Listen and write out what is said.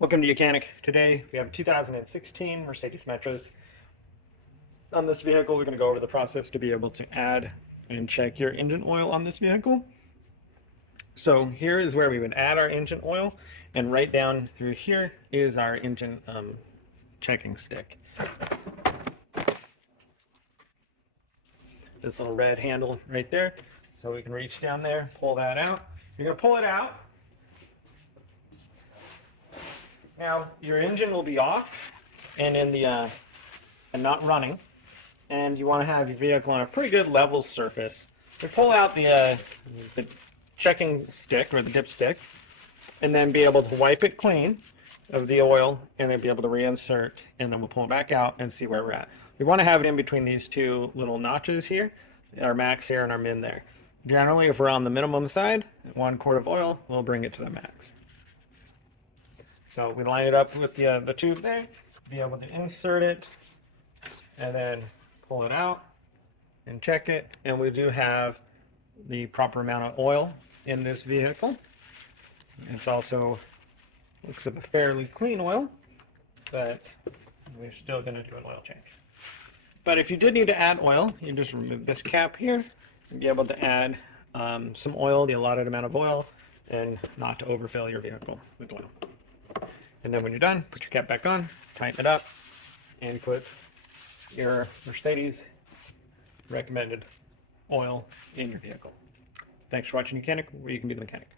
Welcome to Mechanic. Today we have a 2016 Mercedes Metris. On this vehicle, we're going to go over the process to be able to add and check your engine oil on this vehicle. So here is where we would add our engine oil, and right down through here is our engine checking stick. This little red handle right there. So we can reach down there, pull that out. You're going to pull it out. Now your engine will be off and in the and not running, and you want to have your vehicle on a pretty good level surface. You pull out the checking stick or the dipstick, and then be able to wipe it clean of the oil, and then be able to reinsert, and then we'll pull it back out and see where we're at. We want to have it in between these two little notches here, our max here and our min there. Generally, if we're on the minimum side, 1 quart of oil, we'll bring it to the max. So we line it up with the tube there, be able to insert it, and then pull it out and check it. And we do have the proper amount of oil in this vehicle. It's also looks like a fairly clean oil, but we're still going to do an oil change. But if you did need to add oil, you just remove this cap here and be able to add some oil, the allotted amount of oil, and not to overfill your vehicle with oil. And then when you're done, put your cap back on, tighten it up, and put your Mercedes recommended oil in your vehicle. Thanks for watching Mechanic, where you can be the mechanic.